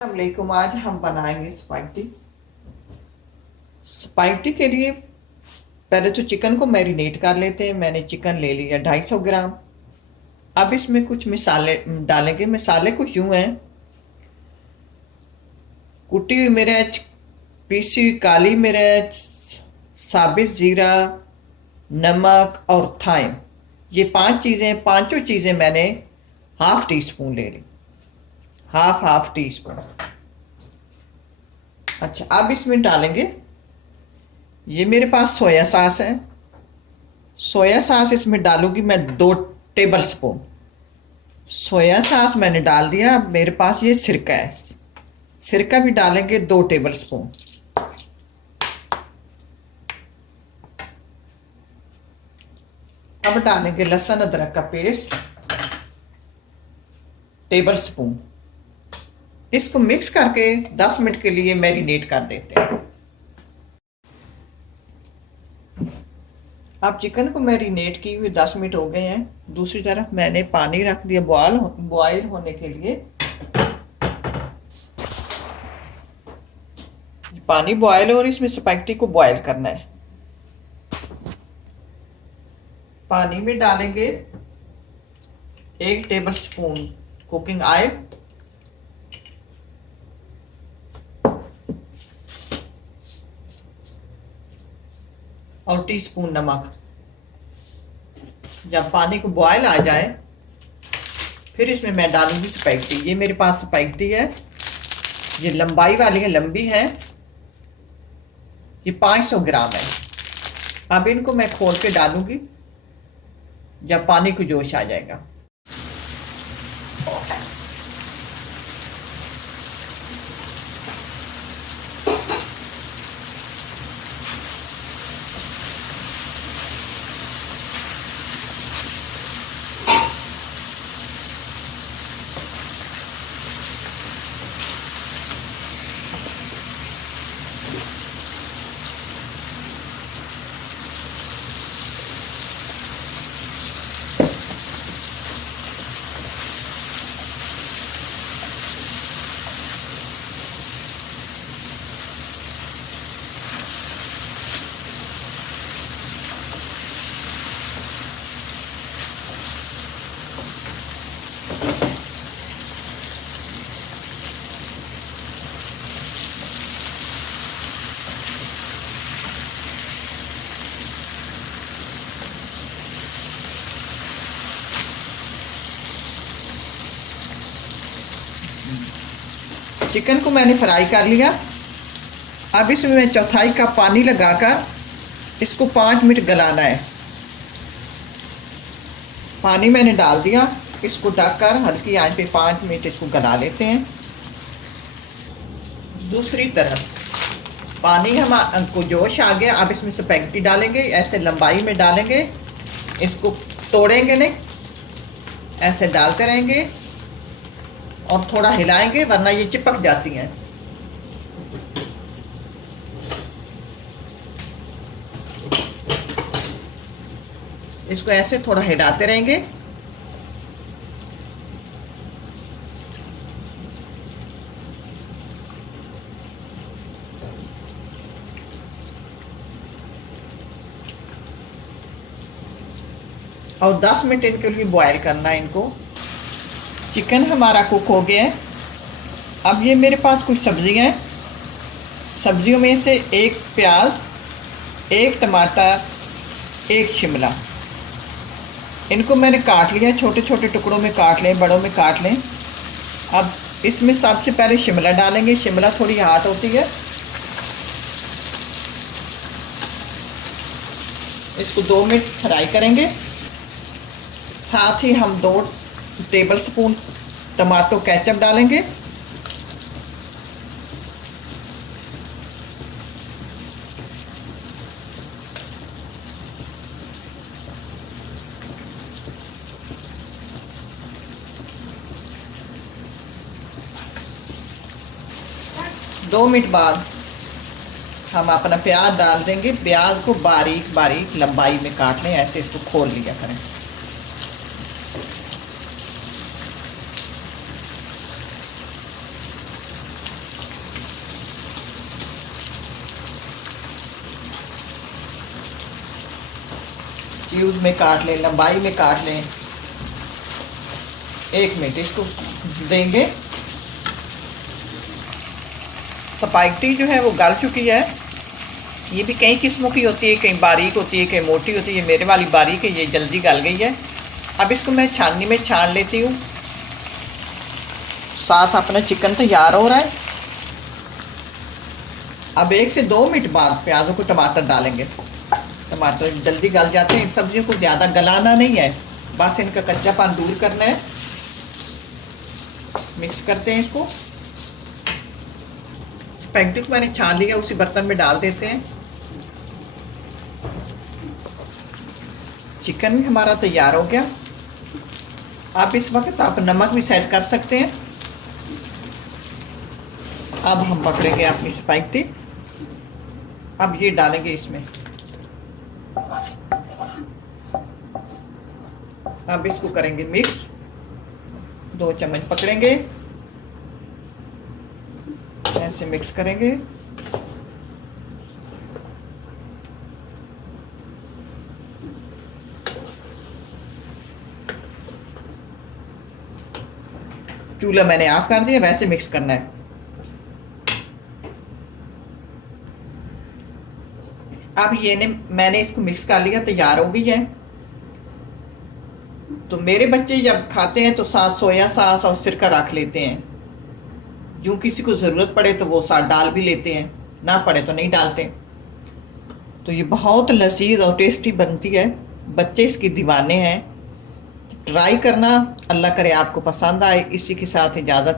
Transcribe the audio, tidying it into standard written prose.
वालेकुम। आज हम बनाएंगे स्पाइटी। स्पाइटी के लिए पहले तो चिकन को मैरिनेट कर लेते हैं। मैंने चिकन ले लिया 250 ग्राम। अब इसमें कुछ मसाले डालेंगे। मसाले कुछ यूं हैं: कुटी हुई मिर्च, पीसी हुई काली मिर्च, साबित जीरा, नमक और थाइम। ये पांच चीज़ें, पांचों चीज़ें मैंने हाफ टी स्पून ले ली। Half tea spoon. अच्छा, अब इसमें डालेंगे, ये मेरे पास सोया सॉस है। सोया सॉस इसमें डालूंगी मैं 2 टेबल स्पून। सोया सॉस मैंने डाल दिया। अब मेरे पास ये सिरका है, सिरका भी डालेंगे 2 टेबल स्पून। अब डालेंगे लहसुन अदरक का पेस्ट, टेबल स्पून। इसको मिक्स करके 10 मिनट के लिए मैरिनेट कर देते हैं। अब चिकन को मैरिनेट किए हुए 10 मिनट हो गए हैं। दूसरी तरफ मैंने पानी रख दिया बॉयल होने के लिए। पानी बॉयल और इसमें स्पैगेटी को बॉयल करना है। पानी में डालेंगे 1 टेबल स्पून कुकिंग ऑयल, और टीस्पून नमक। जब पानी को बॉयल आ जाए फिर इसमें मैं डालूंगी स्पैगेटी। ये मेरे पास स्पैगेटी है, ये लंबाई वाली है, लंबी है। ये 500 ग्राम है। अब इनको मैं खोल के डालूंगी जब पानी को जोश आ जाएगा। चिकन को मैंने फ्राई कर लिया। अब इसमें मैं चौथाई कप पानी लगाकर इसको 5 मिनट गलाना है। पानी मैंने डाल दिया। इसको ढककर हल्की आंच पे 5 मिनट इसको गला लेते हैं। दूसरी तरफ पानी हमको जोश आ गया। अब इसमें स्पैगेटी डालेंगे, ऐसे लंबाई में डालेंगे। इसको तोड़ेंगे नहीं, ऐसे डालते रहेंगे और थोड़ा हिलाएंगे वरना ये चिपक जाती हैं। इसको ऐसे थोड़ा हिलाते रहेंगे। और 10 मिनट इनके लिए बॉयल करना है इनको। चिकन हमारा कुक हो गया है। अब ये मेरे पास कुछ सब्जियां हैं। सब्जियों में से 1 प्याज, 1 टमाटर, 1 शिमला, इनको मैंने काट लिया। छोटे छोटे टुकड़ों में काट लें, बड़ों में काट लें। अब इसमें सबसे पहले शिमला डालेंगे। शिमला थोड़ी हार्ड होती है। इसको 2 मिनट फ्राई करेंगे। साथ ही हम 2 टेबल स्पून टमाटो केचप डालेंगे। दो मिनट बाद हम अपना प्याज डाल देंगे। प्याज को बारीक बारीक लंबाई में काट लें, ऐसे इसको खोल लिया करें। क्यूब में काट लें, लंबाई में काट लें। 1 मिनट इसको देंगे। स्पागेटी जो है वो गल चुकी है। ये भी कई किस्मों की होती है, कहीं बारीक होती है, कहीं मोटी होती है। ये मेरे वाली बारीक है, ये जल्दी गल गई है। अब इसको मैं छाननी में छान लेती हूँ। साथ अपना चिकन तैयार हो रहा है। अब 1 से 2 मिनट बाद प्याजों को टमाटर डालेंगे। टमाटर जल्दी गल जाते हैं। सब्जियों को ज़्यादा गलाना नहीं है, बस इनका कच्चापन दूर करना है। मिक्स करते हैं इसको। स्पैगेटी को मैंने छान लिया, उसी बर्तन में डाल देते हैं। चिकन भी हमारा तैयार हो गया। आप इस वक्त आप नमक भी सेट कर सकते हैं। अब हम पकड़ेंगे अपनी स्पैगेटी। अब ये डालेंगे इसमें। अब इसको करेंगे मिक्स। 2 चम्मच पकड़ेंगे, ऐसे मिक्स करेंगे। चूल्हा मैंने ऑफ कर दिया, वैसे मिक्स करना है। अब मैंने इसको मिक्स कर लिया, तैयार हो गई है। तो मेरे बच्चे जब खाते हैं तो साथ सोया सॉस और सिरका रख लेते हैं। जो किसी को ज़रूरत पड़े तो वो साथ डाल भी लेते हैं, ना पड़े तो नहीं डालते। तो ये बहुत लजीज और टेस्टी बनती है। बच्चे इसकी दीवाने हैं। ट्राई करना। अल्लाह करे आपको पसंद आए। इसी के साथ इजाज़त